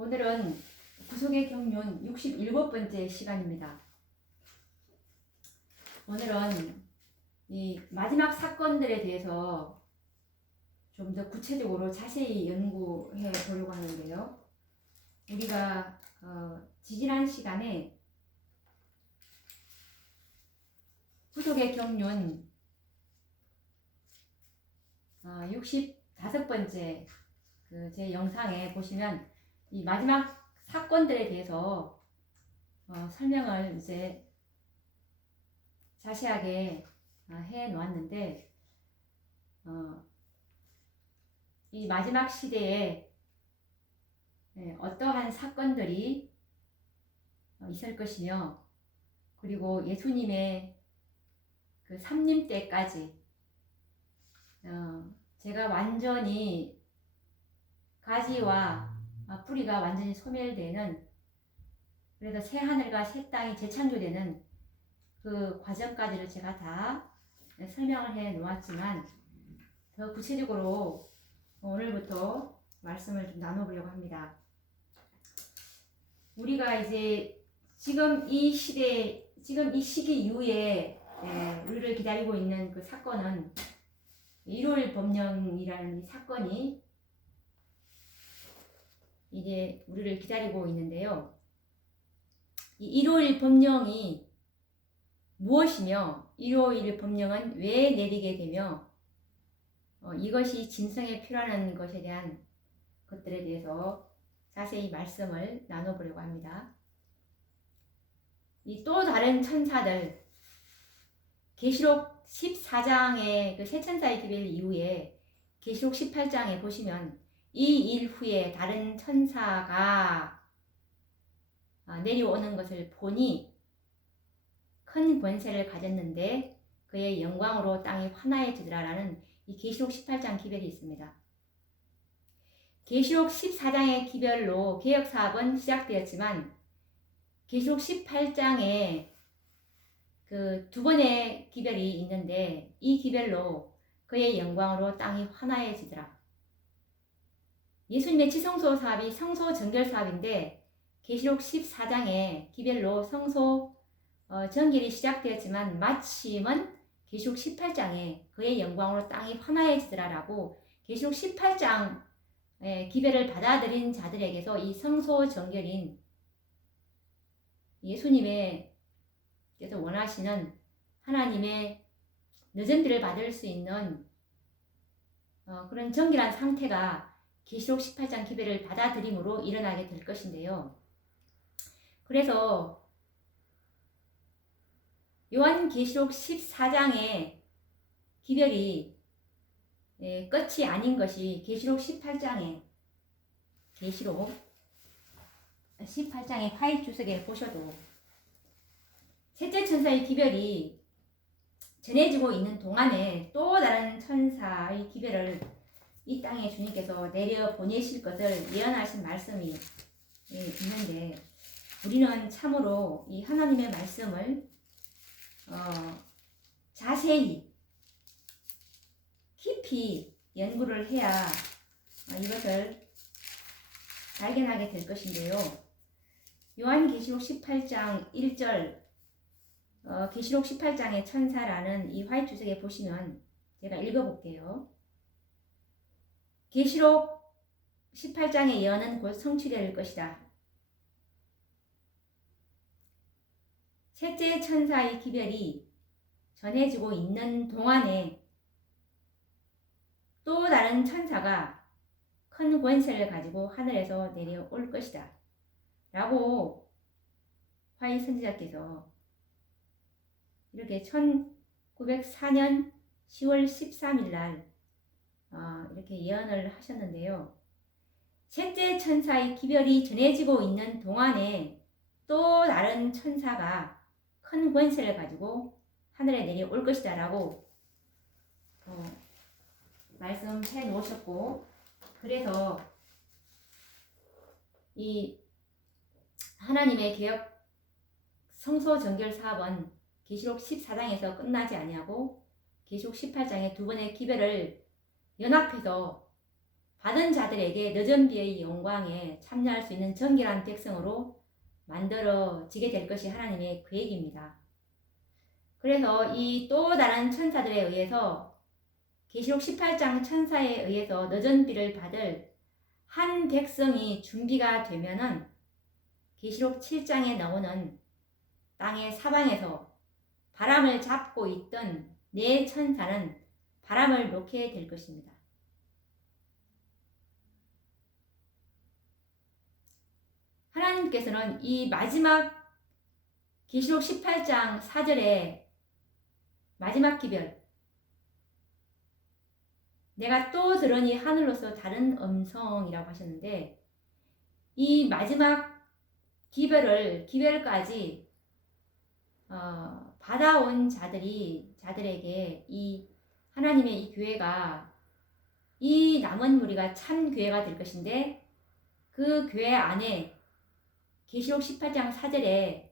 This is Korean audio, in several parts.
오늘은 구속의 경륜 67번째 시간입니다. 오늘은 이 마지막 사건들에 대해서 좀 더 구체적으로 자세히 연구해 보려고 하는데요. 우리가 지지난 시간에 구속의 경륜 65번째 제 영상에 보시면 이 마지막 사건들에 대해서 설명을 이제 자세하게 해 놓았는데 이 마지막 시대에 어떠한 사건들이 있을 것이며, 그리고 예수님의 그 삼림 때까지 제가 완전히 가지와 뿌리가 완전히 소멸되는, 그래서 새 하늘과 새 땅이 재창조되는 그 과정까지를 제가 다 설명을 해 놓았지만, 더 구체적으로 오늘부터 말씀을 좀 나눠보려고 합니다. 우리가 이제 지금 이 시대, 지금 이 시기 이후에 우리를 기다리고 있는 그 사건은 일요일 법령이라는 이 사건이 이제 우리를 기다리고 있는데요. 이 일요일 법령이 무엇이며, 일요일 법령은 왜 내리게 되며, 이것이 진성에 필요한 것에 대한 것들에 대해서 자세히 말씀을 나눠보려고 합니다. 이 또 다른 천사들, 계시록 14장의 그 새 천사의 기별 이후에 계시록 18장에 보시면 이 일 후에 다른 천사가 내려오는 것을 보니 큰 권세를 가졌는데 그의 영광으로 땅이 환하여지더라라는 이 계시록 18장 기별이 있습니다. 계시록 14장의 기별로 개혁사업은 시작되었지만 계시록 18장에 그 두 번의 기별이 있는데, 이 기별로 그의 영광으로 땅이 환하여지더라. 예수님의 지성소 사업이 성소 정결 사업인데, 계시록 14장의 기별로 성소 정결이 시작되었지만 마침은 계시록 18장에 그의 영광으로 땅이 환하여지더라라고 계시록 18장 기별을 받아들인 자들에게서 이 성소 정결인 예수님의 께서 원하시는 하나님의 느전들을 받을 수 있는 그런 정결한 상태가 계시록 18장 기별을 받아들임으로 일어나게 될 것인데요. 그래서 요한계시록 14장의 기별이 끝이 아닌 것이 계시록 18장의 화해 주석에 보셔도 셋째 천사의 기별이 전해지고 있는 동안에 또 다른 천사의 기별을 이 땅에 주님께서 내려 보내실 것을 예언하신 말씀이 있는데, 우리는 참으로 이 하나님의 말씀을 자세히 깊이 연구를 해야 이것을 발견하게 될 것인데요. 요한계시록 18장 1절, 계시록 18장의 천사라는 이 화이트 주석에 보시면 제가 읽어볼게요. 계시록 18장의 예언은 곧 성취될 것이다. 셋째 천사의 기별이 전해지고 있는 동안에 또 다른 천사가 큰 권세를 가지고 하늘에서 내려올 것이다 라고 화이 선지자께서 이렇게 1904년 10월 13일 날 이렇게 예언을 하셨는데요. 셋째 천사의 기별이 전해지고 있는 동안에 또 다른 천사가 큰 권세를 가지고 하늘에 내려올 것이다 라고 말씀해 놓으셨고, 그래서 이 하나님의 개혁 성소 정결 사업은 계시록 14장에서 끝나지 아니하고 계시록 18장의 두 번의 기별을 연합해서 받은 자들에게 늦은 비의 영광에 참여할 수 있는 정결한 백성으로 만들어지게 될 것이 하나님의 계획입니다. 그래서 이 또 다른 천사들에 의해서 계시록 18장 천사에 의해서 늦은 비를 받을 한 백성이 준비가 되면은 계시록 7장에 나오는 땅의 사방에서 바람을 잡고 있던 네 천사는 바람을 놓게 될 것입니다. 하나님께서는 이 마지막 계시록 18장 4절에 마지막 기별, 내가 또 들으니 하늘로서 다른 음성이라고 하셨는데, 이 마지막 기별까지 받아온 자들에게 이 하나님의 이 교회가, 이 남은 무리가 참 교회가 될 것인데, 그 교회 안에 계시록 18장 4절에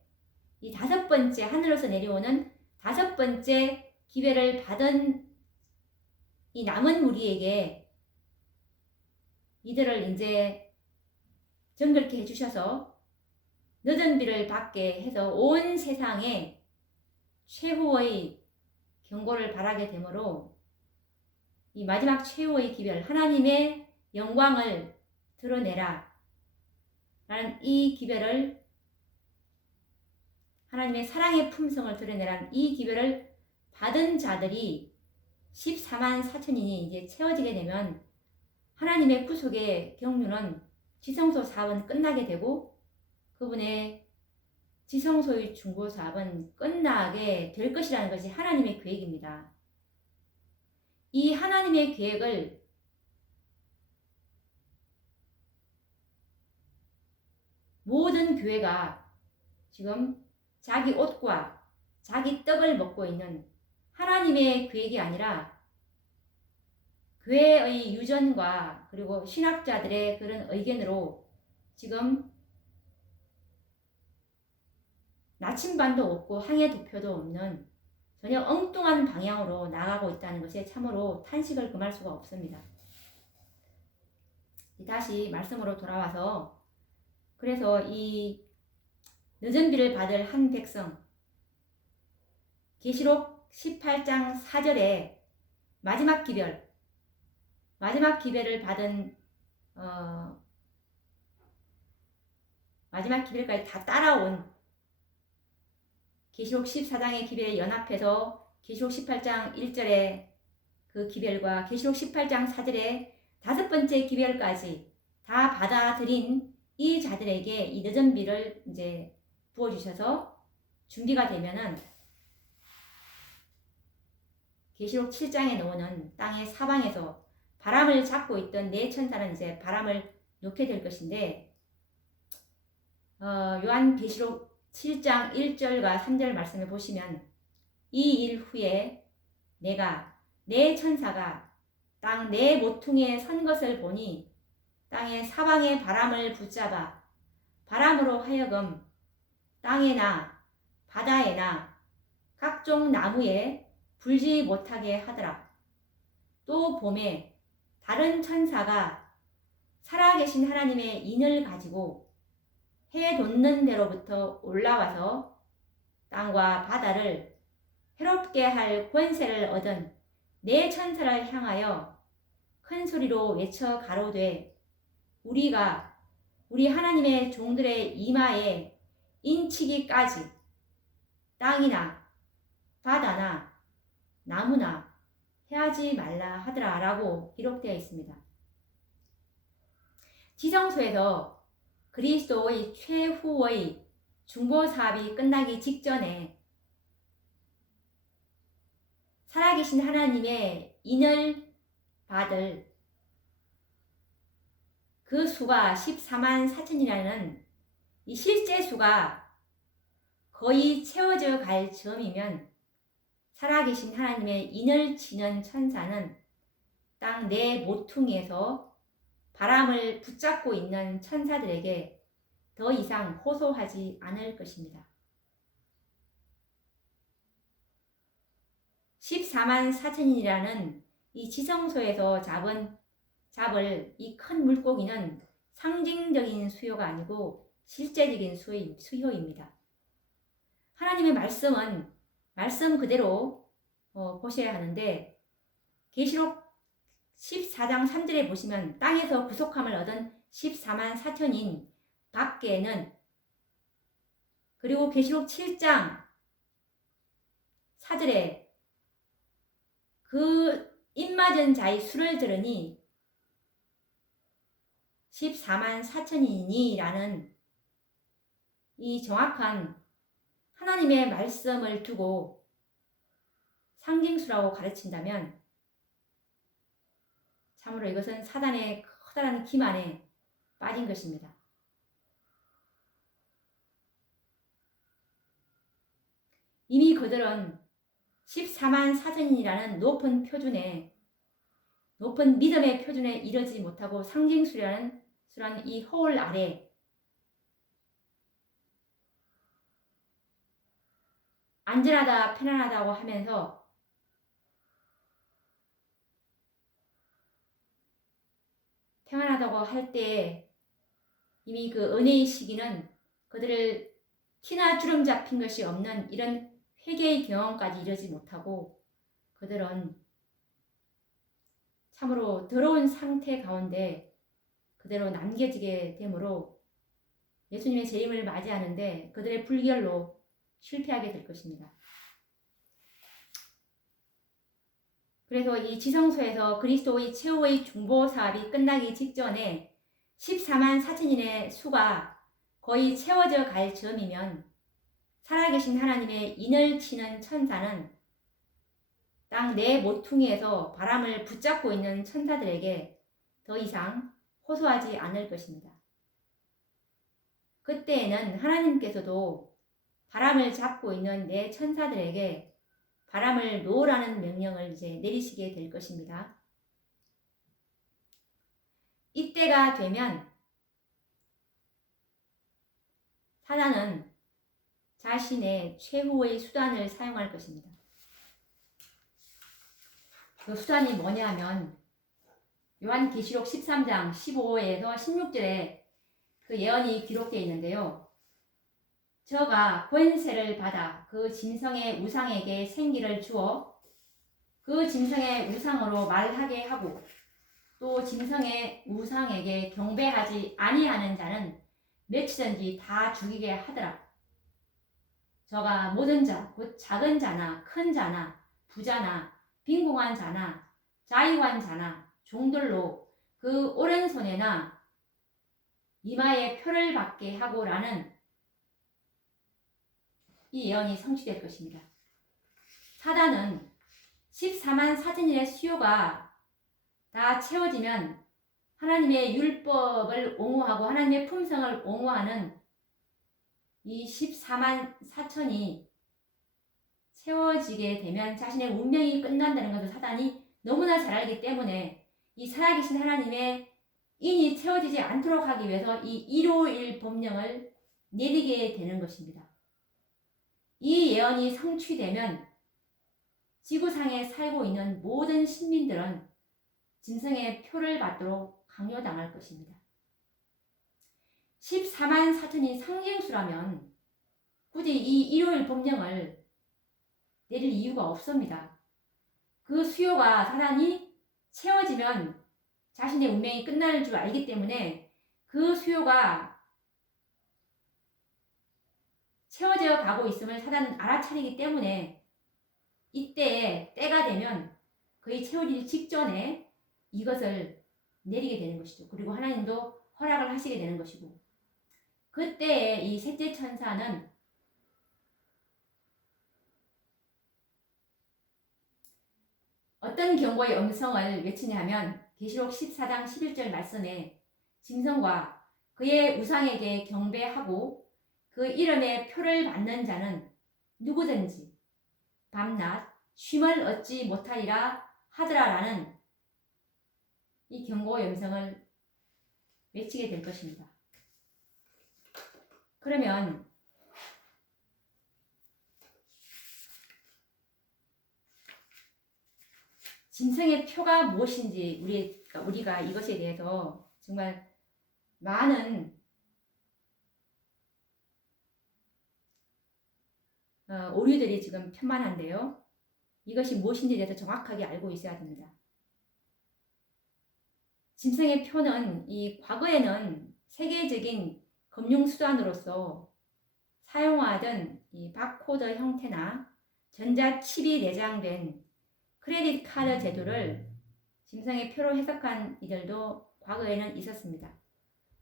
이 다섯 번째 하늘로서 내려오는 다섯 번째 기별을 받은 이 남은 무리에게 이들을 이제 정결케 해주셔서 늦은 비를 받게 해서 온 세상에 최후의 경고를 바라게 되므로 이 마지막 최후의 기별, 하나님의 영광을 드러내라 라는 이 기별을, 하나님의 사랑의 품성을 드러내라는 이 기별을 받은 자들이 14만 4천인이 이제 채워지게 되면 하나님의 구속의 경륜은 지성소 사업은 끝나게 되고 그분의 지성소의 중보 사업은 끝나게 될 것이라는 것이 하나님의 계획입니다. 이 하나님의 계획을 모든 교회가 지금 자기 옷과 자기 떡을 먹고 있는 하나님의 계획이 아니라 교회의 유전과 그리고 신학자들의 그런 의견으로 지금 나침반도 없고 항해 도표도 없는 전혀 엉뚱한 방향으로 나가고 있다는 것에 참으로 탄식을 금할 수가 없습니다. 다시 말씀으로 돌아와서, 그래서 이 늦은 비를 받을 한 백성, 계시록 18장 4절에 마지막 기별을 받은 마지막 기별까지 다 따라온 계시록 14장의 기별에 연합해서 계시록 18장 1절의 그 기별과 계시록 18장 4절의 다섯 번째 기별까지 다 받아들인 이 자들에게 이 늦은 비를 이제 부어주셔서 준비가 되면은 계시록 7장에 나오는 땅의 사방에서 바람을 잡고 있던 네 천사는 이제 바람을 놓게 될 것인데, 요한 계시록 7장 1절과 3절 말씀을 보시면, 이 일 후에 내가 네 천사가 땅 네 모퉁이에 선 것을 보니 땅의 사방의 바람을 붙잡아 바람으로 하여금 땅에나 바다에나 각종 나무에 불지 못하게 하더라. 또 봄에 다른 천사가 살아계신 하나님의 인을 가지고 해 돋는 데로부터 올라와서 땅과 바다를 해롭게 할 권세를 얻은 네 천사를 향하여 큰 소리로 외쳐 가로되, 우리가 우리 하나님의 종들의 이마에 인치기까지 땅이나 바다나 나무나 해하지 말라 하더라 라고 기록되어 있습니다. 지성소에서 그리스도의 최후의 중보사업이 끝나기 직전에 살아계신 하나님의 인을 받을 그 수가 14만 4천이라는 이 실제 수가 거의 채워져 갈 즈음이면 살아계신 하나님의 인을 치는 천사는 땅 네 모퉁이에서 바람을 붙잡고 있는 천사들에게 더 이상 호소하지 않을 것입니다. 14만 4천이라는 이 지성소에서 잡을 이 큰 물고기는 상징적인 수요가 아니고 실제적인 수요입니다. 하나님의 말씀은 말씀 그대로 보셔야 하는데 계시록 14장 3절에 보시면 땅에서 구속함을 얻은 14만 4천인 밖에는, 그리고 계시록 7장 4절에 그 입맞은 자의 수를 들으니 14만 4천이니라는 이 정확한 하나님의 말씀을 두고 상징수라고 가르친다면 참으로 이것은 사단의 커다란 기만에 빠진 것입니다. 이미 그들은 14만 4천이라는 높은 믿음의 표준에 이르지 못하고 상징수라는 이 허울 아래 안전하다 편안하다고 하면서 평안하다고 할 때 이미 그 은혜의 시기는 그들을 티나 주름 잡힌 것이 없는 이런 회개의 경험까지 이르지 못하고 그들은 참으로 더러운 상태 가운데 그대로 남겨지게 되므로 예수님의 재림을 맞이하는데 그들의 불결로 실패하게 될 것입니다. 그래서 이 지성소에서 그리스도의 최후의 중보 사업이 끝나기 직전에 14만 4천인의 수가 거의 채워져 갈 즈음이면 살아계신 하나님의 인을 치는 천사는 땅 내 모퉁이에서 바람을 붙잡고 있는 천사들에게 더 이상 호소하지 않을 것입니다. 그때에는 하나님께서도 바람을 잡고 있는 내 천사들에게 바람을 놓으라는 명령을 이제 내리시게 될 것입니다. 이때가 되면 사단은 자신의 최후의 수단을 사용할 것입니다. 그 수단이 뭐냐 하면 요한계시록 13장 15에서 16절에 그 예언이 기록되어 있는데요. 저가 권세를 받아 그 짐승의 우상에게 생기를 주어 그 짐승의 우상으로 말하게 하고 또 짐승의 우상에게 경배하지 아니하는 자는 몇이든지 다 죽이게 하더라. 저가 모든 자, 곧 작은 자나 큰 자나 부자나 빈궁한 자나 자유한 자나 종들로 그 오른손에나 이마에 표를 받게 하고라는 이 예언이 성취될 것입니다. 사단은 14만 4천인의 수요가 다 채워지면 하나님의 율법을 옹호하고 하나님의 품성을 옹호하는 이 14만 4천이 채워지게 되면 자신의 운명이 끝난다는 것을 사단이 너무나 잘 알기 때문에 이 살아계신 하나님의 인이 채워지지 않도록 하기 위해서 이 일요일 법령을 내리게 되는 것입니다. 이 예언이 성취되면 지구상에 살고 있는 모든 신민들은 짐승의 표를 받도록 강요당할 것입니다. 14만 4천이 상징수라면 굳이 이 일요일 법령을 내릴 이유가 없습니다. 그 수요가 사단이 채워지면 자신의 운명이 끝날 줄 알기 때문에 그 수요가 채워져 가고 있음을 사단은 알아차리기 때문에 이때에 때가 되면 거의 채워질 직전에 이것을 내리게 되는 것이죠. 그리고 하나님도 허락을 하시게 되는 것이고 그때에 이 셋째 천사는 어떤 경고의 음성을 외치냐 하면 계시록 14장 11절 말씀에 짐승과 그의 우상에게 경배하고 그 이름의 표를 받는 자는 누구든지 밤낮 쉼을 얻지 못하리라 하더라라는 이 경고의 음성을 외치게 될 것입니다. 그러면 짐승의 표가 무엇인지 우리가 우리가 이것에 대해서 정말 많은 오류들이 지금 편만한데요. 이것이 무엇인지에 대해서 정확하게 알고 있어야 됩니다. 짐승의 표는 이 과거에는 세계적인 금융수단으로서 사용하던 이 바코드 형태나 전자칩이 내장된 크레딧 카드 제도를 짐승의 표로 해석한 이들도 과거에는 있었습니다.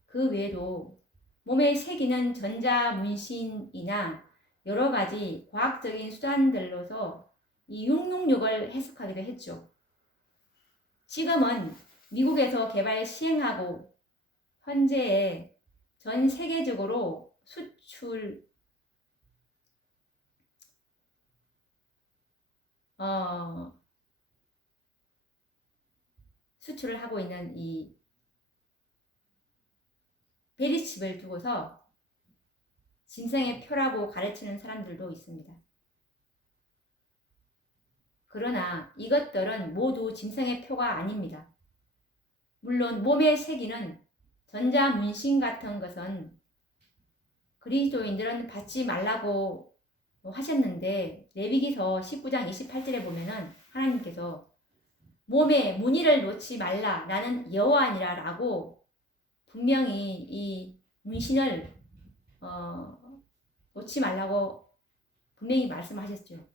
그 외에도 몸에 새기는 전자문신이나 여러 가지 과학적인 수단들로서 이 666을 해석하기도 했죠. 지금은 미국에서 개발 시행하고 현재 전 세계적으로 수출을 하고 있는 이 베리칩을 두고서 짐승의 표라고 가르치는 사람들도 있습니다. 그러나 이것들은 모두 짐승의 표가 아닙니다. 물론 몸에 새기는 전자문신 같은 것은 그리스도인들은 받지 말라고 하셨는데 레위기서 19장 28절에 보면은 하나님께서 몸에 무늬를 놓지 말라 나는 여호와니라 라고 분명히 이 문신을 놓지 말라고 분명히 말씀하셨죠.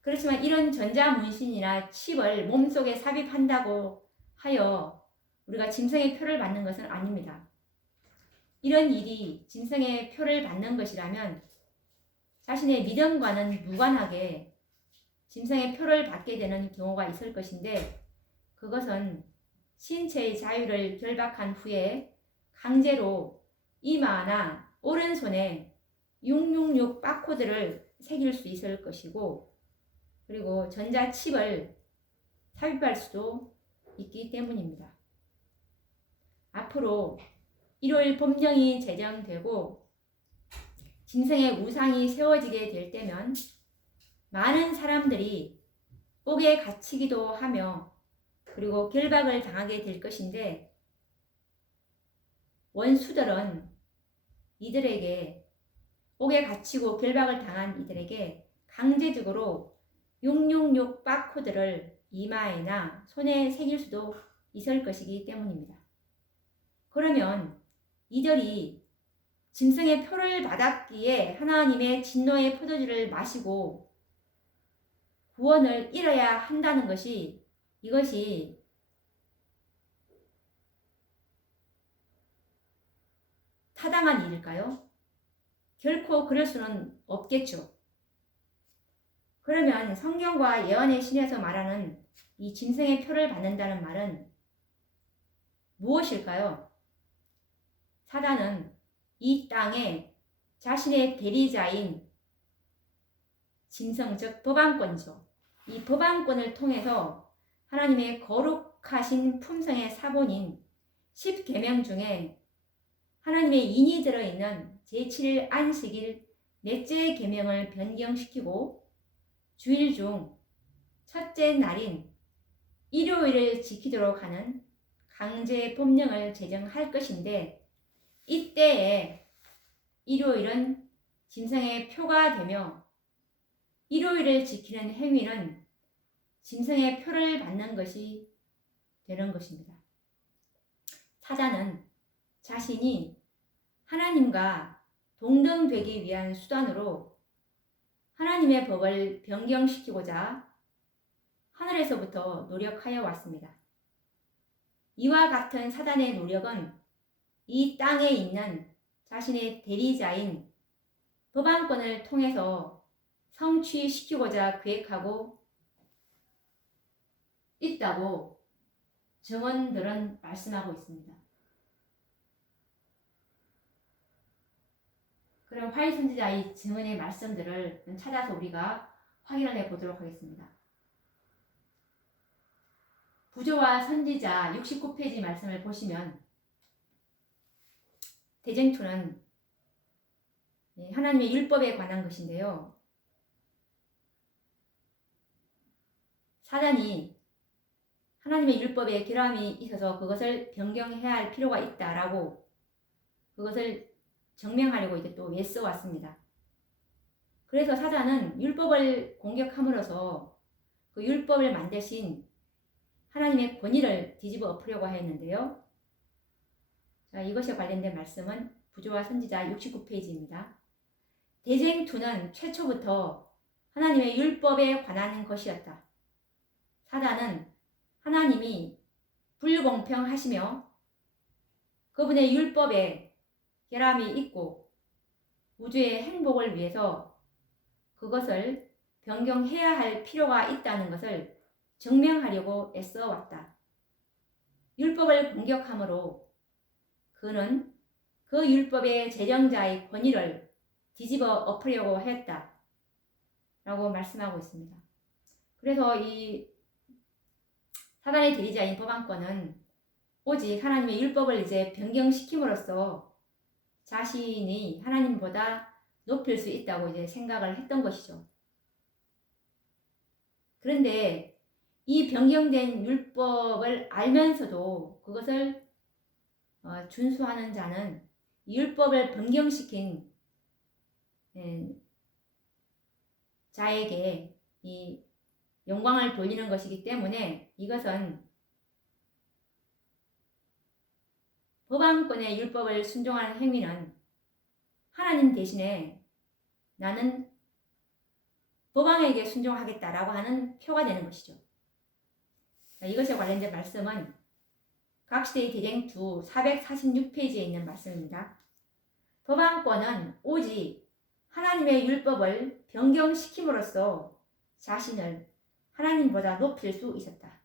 그렇지만 이런 전자문신이나 칩을 몸속에 삽입한다고 하여 우리가 짐승의 표를 받는 것은 아닙니다. 이런 일이 짐승의 표를 받는 것이라면 자신의 믿음과는 무관하게 짐승의 표를 받게 되는 경우가 있을 것인데 그것은 신체의 자유를 결박한 후에 강제로 이마나 오른손에 666 바코드를 새길 수 있을 것이고 그리고 전자칩을 삽입할 수도 있기 때문입니다. 앞으로 일요일 법령이 제정되고 짐승의 우상이 세워지게 될 때면 많은 사람들이 옥에 갇히기도 하며 그리고 결박을 당하게 될 것인데 원수들은 이들에게 옥에 갇히고 결박을 당한 이들에게 강제적으로 666 바코드를 이마에나 손에 새길 수도 있을 것이기 때문입니다. 그러면 이들이 짐승의 표를 받았기에 하나님의 진노의 포도주를 마시고 구원을 잃어야 한다는 것이 이것이 타당한 일일까요? 결코 그럴 수는 없겠죠. 그러면 성경과 예언의 신에서 말하는 이 짐승의 표를 받는다는 말은 무엇일까요? 사단은 이 땅에 자신의 대리자인 짐승 즉 법안권이죠. 이 법안권을 통해서 하나님의 거룩하신 품성의 사본인 10계명 중에 하나님의 인이 들어있는 제7일 안식일 넷째 계명을 변경시키고 주일 중 첫째 날인 일요일을 지키도록 하는 강제 법령을 제정할 것인데 이때에 일요일은 짐승의 표가 되며 일요일을 지키는 행위는 짐승의 표를 받는 것이 되는 것입니다. 사자는 자신이 하나님과 동등되기 위한 수단으로 하나님의 법을 변경시키고자 하늘에서부터 노력하여 왔습니다. 이와 같은 사단의 노력은 이 땅에 있는 자신의 대리자인 법안권을 통해서 성취시키고자 계획하고 있다고 증언들은 말씀하고 있습니다. 그럼 화이 선지자의 증언의 말씀들을 찾아서 우리가 확인을 해 보도록 하겠습니다. 부조와 선지자 69페이지 말씀을 보시면 대쟁투는 하나님의 율법에 관한 것인데요. 사단이 하나님의 율법에 결함이 있어서 그것을 변경해야 할 필요가 있다라고 그것을 증명하려고 이제 또 애써 왔습니다. 그래서 사단은 율법을 공격함으로써 그 율법을 만드신 하나님의 권위를 뒤집어 엎으려고 하였는데요. 자, 이것에 관련된 말씀은 부조와 선지자 69페이지입니다. 대쟁투는 최초부터 하나님의 율법에 관한 것이었다. 사단은 하나님이 불공평하시며 그분의 율법에 결함이 있고 우주의 행복을 위해서 그것을 변경해야 할 필요가 있다는 것을 증명하려고 애써왔다. 율법을 공격함으로 그는 그 율법의 제정자의 권위를 뒤집어 엎으려고 했다. 라고 말씀하고 있습니다. 그래서 이 사단의 대리자인 법안권은 오직 하나님의 율법을 이제 변경시킴으로써 자신이 하나님보다 높일 수 있다고 이제 생각을 했던 것이죠. 그런데 이 변경된 율법을 알면서도 그것을 준수하는 자는 율법을 변경시킨 자에게 이 영광을 돌리는 것이기 때문에 이것은 법안권의 율법을 순종하는 행위는 하나님 대신에 나는 법왕에게 순종하겠다라고 하는 표가 되는 것이죠. 이것에 관련된 말씀은 각시대의 대쟁투 446페이지에 있는 말씀입니다. 법안권은 오직 하나님의 율법을 변경시킴으로써 자신을 하나님보다 높일 수 있었다.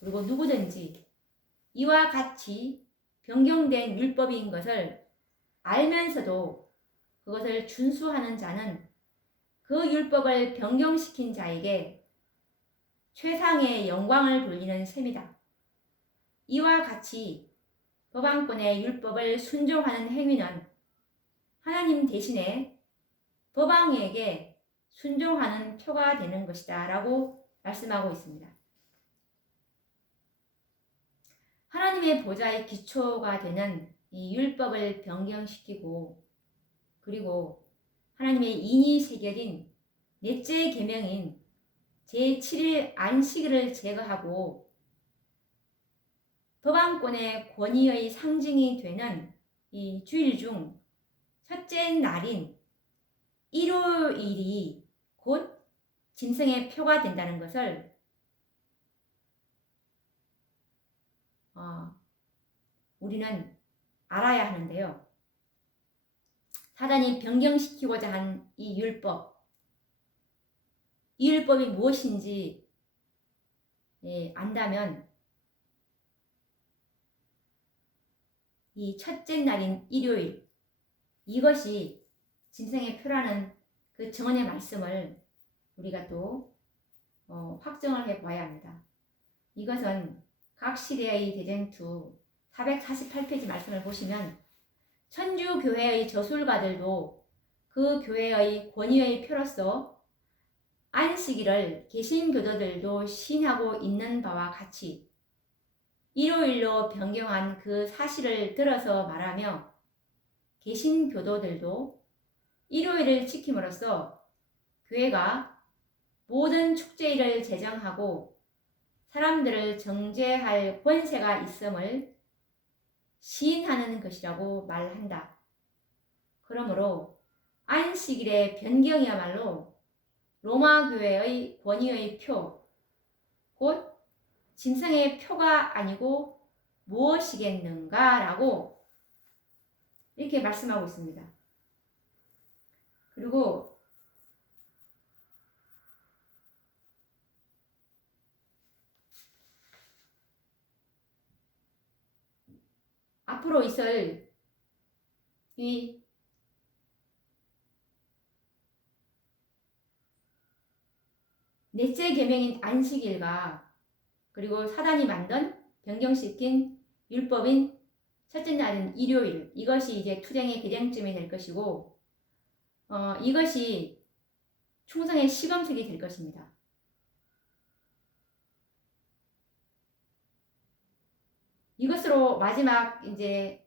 그리고 누구든지 이와 같이 변경된 율법인 것을 알면서도 그것을 준수하는 자는 그 율법을 변경시킨 자에게 최상의 영광을 돌리는 셈이다. 이와 같이 법안권의 율법을 순종하는 행위는 하나님 대신에 법왕에게 순종하는 표가 되는 것이다 라고 말씀하고 있습니다. 하나님의 보좌의 기초가 되는 이 율법을 변경시키고 그리고 하나님의 인이 새겨진 넷째 계명인 제7일 안식일을 제거하고 법안권의 권위의 상징이 되는 이 주일 중 첫째 날인 일요일이 곧 짐승의 표가 된다는 것을 우리는 알아야 하는데요. 사단이 변경시키고자 한 이 율법, 이 율법이 무엇인지 안다면 이 첫째 날인 일요일, 이것이 짐승의 표라는 그 증언의 말씀을 우리가 또 확정을 해봐야 합니다. 이것은 각 시대의 대쟁투 448페이지 말씀을 보시면 천주교회의 저술가들도 그 교회의 권위의 표로서 안식일을 개신교도들도 신하고 있는 바와 같이 일요일로 변경한 그 사실을 들어서 말하며 개신교도들도 일요일을 지킴으로써 교회가 모든 축제일을 제정하고 사람들을 정죄할 권세가 있음을 시인하는 것이라고 말한다. 그러므로 안식일의 변경이야말로 로마 교회의 권위의 표, 곧 짐승의 표가 아니고 무엇이겠는가라고 이렇게 말씀하고 있습니다. 그리고 앞으로 있을 이 넷째 계명인 안식일과 그리고 사단이 만든 변경시킨 율법인 첫째 날인 일요일, 이것이 이제 투쟁의 계량점이 될 것이고 이것이 충성의 시금석이 될 것입니다. 이것으로 마지막 이제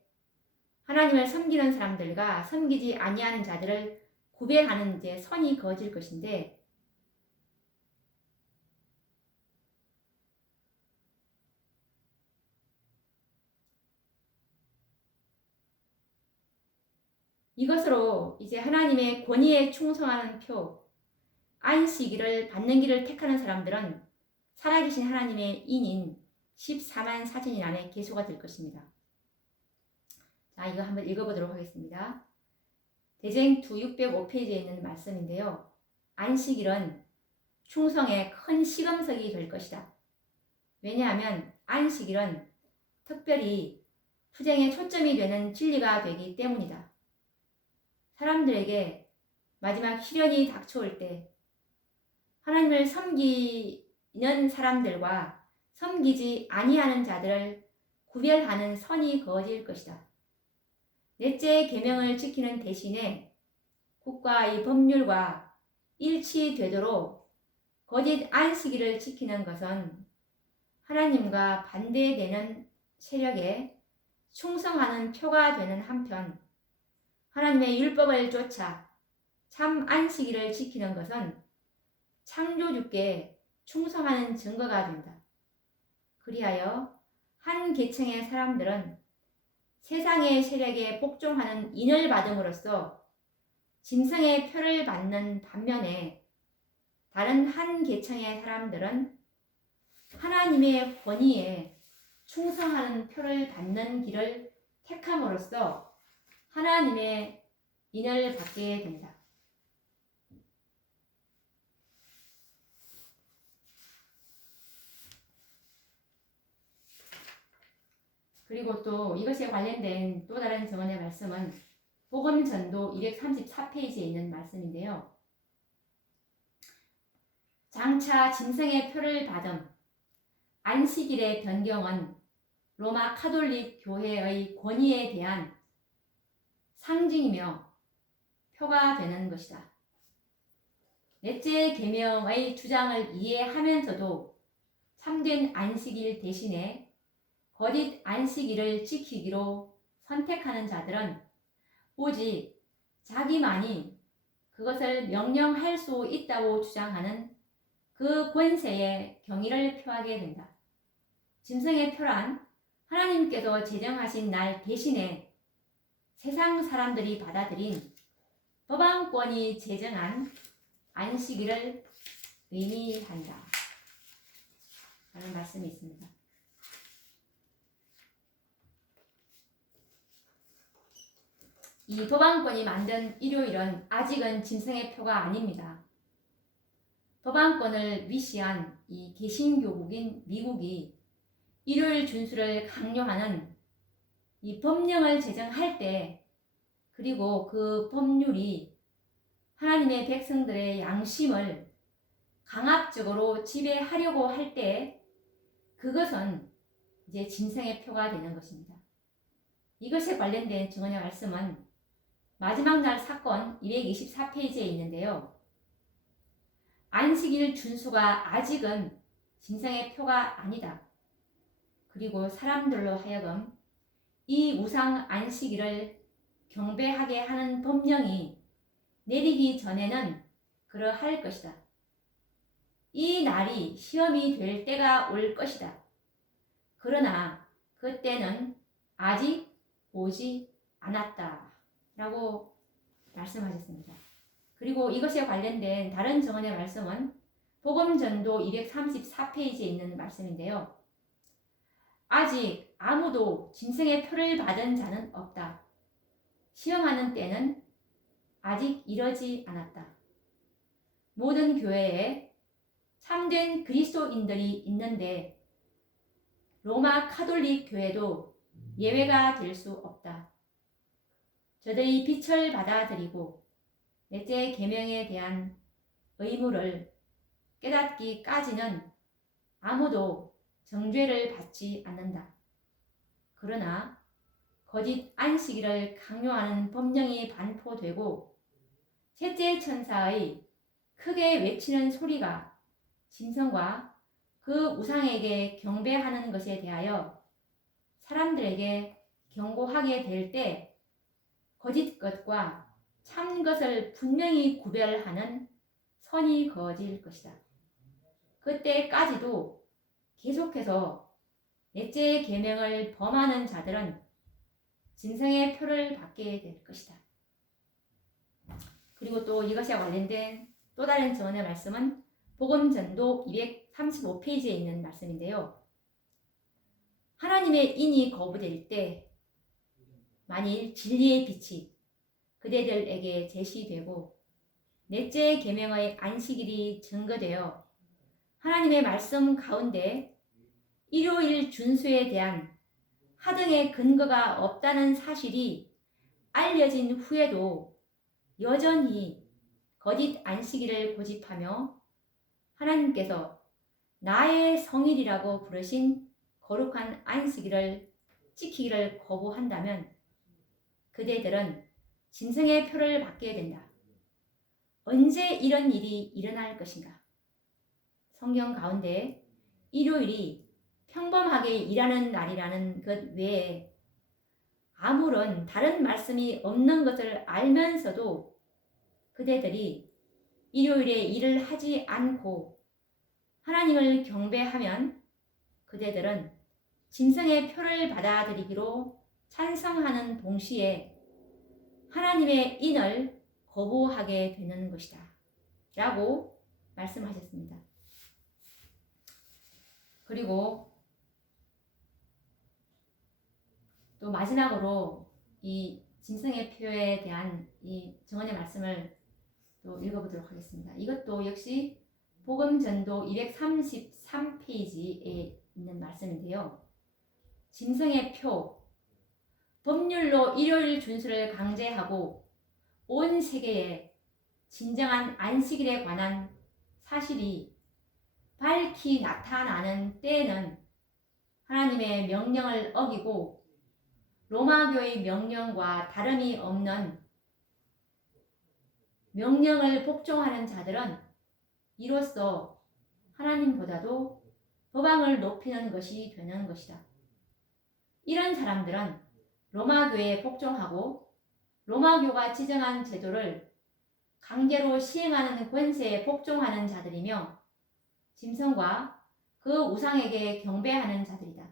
하나님을 섬기는 사람들과 섬기지 아니하는 자들을 구별하는 이제 선이 그어질 것인데, 이것으로 이제 하나님의 권위에 충성하는 표, 안식일을 받는 길을 택하는 사람들은 살아계신 하나님의 인인 14만 4천인 안에 계수가 될 것입니다. 자, 이거 한번 읽어보도록 하겠습니다. 대쟁투 605페이지에 있는 말씀인데요. 안식일은 충성의 큰 시금석이 될 것이다. 왜냐하면 안식일은 특별히 투쟁의 초점이 되는 진리가 되기 때문이다. 사람들에게 마지막 시련이 닥쳐올 때 하나님을 섬기는 사람들과 섬기지 아니하는 자들을 구별하는 선이 그어질 것이다. 넷째 계명을 지키는 대신에 국가의 법률과 일치되도록 거짓 안식일을 지키는 것은 하나님과 반대되는 세력에 충성하는 표가 되는 한편, 하나님의 율법을 쫓아 참 안식일을 지키는 것은 창조주께 충성하는 증거가 된다. 그리하여 한 계층의 사람들은 세상의 세력에 복종하는 인을 받음으로써 짐승의 표를 받는 반면에, 다른 한 계층의 사람들은 하나님의 권위에 충성하는 표를 받는 길을 택함으로써 하나님의 인을 받게 된다. 그리고 또 이것에 관련된 또 다른 증언의 말씀은 복음전도 234페이지에 있는 말씀인데요. 장차 짐승의 표를 받음, 안식일의 변경은 로마 카톨릭 교회의 권위에 대한 상징이며 표가 되는 것이다. 넷째 계명의 주장을 이해하면서도 참된 안식일 대신에 거짓 안식일을 지키기로 선택하는 자들은 오직 자기만이 그것을 명령할 수 있다고 주장하는 그 권세에 경의를 표하게 된다. 짐승의 표란 하나님께서 제정하신 날 대신에 세상 사람들이 받아들인 법안권이 제정한 안식일을 의미한다. 라는 말씀이 있습니다. 이 법안권이 만든 일요일은 아직은 짐승의 표가 아닙니다. 법안권을 위시한 이 개신교국인 미국이 일요일 준수를 강요하는 이 법령을 제정할 때, 그리고 그 법률이 하나님의 백성들의 양심을 강압적으로 지배하려고 할 때, 그것은 이제 짐승의 표가 되는 것입니다. 이것에 관련된 증언의 말씀은 마지막 날 사건 224페이지에 있는데요. 안식일 준수가 아직은 짐승의 표가 아니다. 그리고 사람들로 하여금 이 우상 안식일을 경배하게 하는 법령이 내리기 전에는 그러할 것이다. 이 날이 시험이 될 때가 올 것이다. 그러나 그때는 아직 오지 않았다. 라고 말씀하셨습니다. 그리고 이것에 관련된 다른 증언의 말씀은 복음전도 234페이지에 있는 말씀인데요. 아직 아무도 짐승의 표를 받은 자는 없다. 시험하는 때는 아직 이르지 않았다. 모든 교회에 참된 그리스도인들이 있는데 로마 카톨릭 교회도 예외가 될 수 없다. 저들이 빛을 받아들이고 넷째 계명에 대한 의무를 깨닫기까지는 아무도 정죄를 받지 않는다. 그러나 거짓 안식일을 강요하는 법령이 반포되고 셋째 천사의 크게 외치는 소리가 짐승과 그 우상에게 경배하는 것에 대하여 사람들에게 경고하게 될 때 거짓 것과 참 것을 분명히 구별하는 선이 그어질 것이다. 그때까지도 계속해서 넷째 계명을 범하는 자들은 짐승의 표를 받게 될 것이다. 그리고 또 이것과 관련된 또 다른 증언의 말씀은 복음전도 235페이지에 있는 말씀인데요. 하나님의 인이 거부될 때 만일 진리의 빛이 그대들에게 제시되고 넷째 계명의 안식일이 증거되어 하나님의 말씀 가운데 일요일 준수에 대한 하등의 근거가 없다는 사실이 알려진 후에도 여전히 거짓 안식일을 고집하며 하나님께서 나의 성일이라고 부르신 거룩한 안식일을 지키기를 거부한다면 그대들은 짐승의 표를 받게 된다. 언제 이런 일이 일어날 것인가? 성경 가운데 일요일이 평범하게 일하는 날이라는 것 외에 아무런 다른 말씀이 없는 것을 알면서도 그대들이 일요일에 일을 하지 않고 하나님을 경배하면 그대들은 짐승의 표를 받아들이기로 찬성하는 동시에 하나님의 인을 거부하게 되는 것이다 라고 말씀하셨습니다. 그리고 또 마지막으로 이 짐승의 표에 대한 이 증언의 말씀을 또 읽어보도록 하겠습니다. 이것도 역시 복음전도 233페이지에 있는 말씀인데요. 짐승의 표, 법률로 일요일 준수를 강제하고 온 세계에 진정한 안식일에 관한 사실이 밝히 나타나는 때에는 하나님의 명령을 어기고 로마교의 명령과 다름이 없는 명령을 복종하는 자들은 이로써 하나님보다도 법왕을 높이는 것이 되는 것이다. 이런 사람들은 로마교에 복종하고 로마교가 지정한 제도를 강제로 시행하는 권세에 복종하는 자들이며 짐승과 그 우상에게 경배하는 자들이다.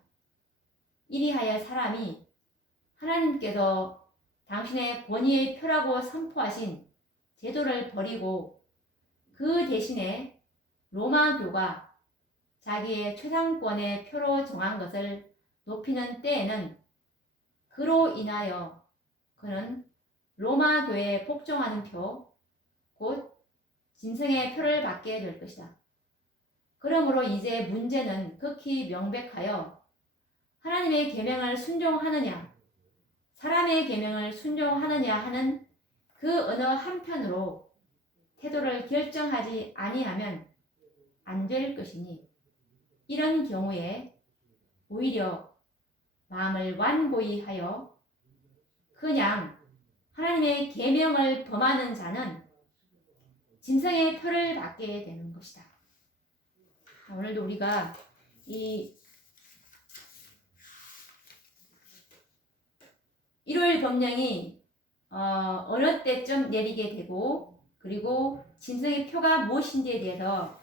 이리하여 사람이 하나님께서 당신의 권위의 표라고 선포하신 제도를 버리고 그 대신에 로마교가 자기의 최상권의 표로 정한 것을 높이는 때에는 그로 인하여 그는 로마교에 복종하는 표, 곧 짐승의 표를 받게 될 것이다. 그러므로 이제 문제는 극히 명백하여 하나님의 계명을 순종하느냐 사람의 계명을 순종하느냐 하는 그 어느 한편으로 태도를 결정하지 아니하면 안 될 것이니 이런 경우에 오히려 마음을 완고히 하여 그냥 하나님의 계명을 범하는 자는 짐승의 표를 받게 되는 것이다. 오늘도 우리가 이 일요일 법령이 어느 때쯤 내리게 되고 그리고 짐승의 표가 무엇인지에 대해서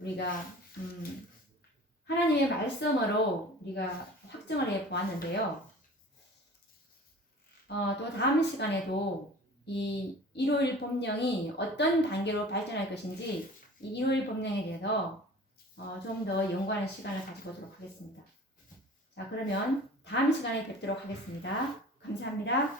우리가 하나님의 말씀으로 우리가 확정을 해 보았는데요. 또 다음 시간에도 이 일요일 법령이 어떤 단계로 발전할 것인지 이 일요일 법령에 대해서 좀 더 연구하는 시간을 가져보도록 하겠습니다. 자, 그러면 다음 시간에 뵙도록 하겠습니다. 감사합니다.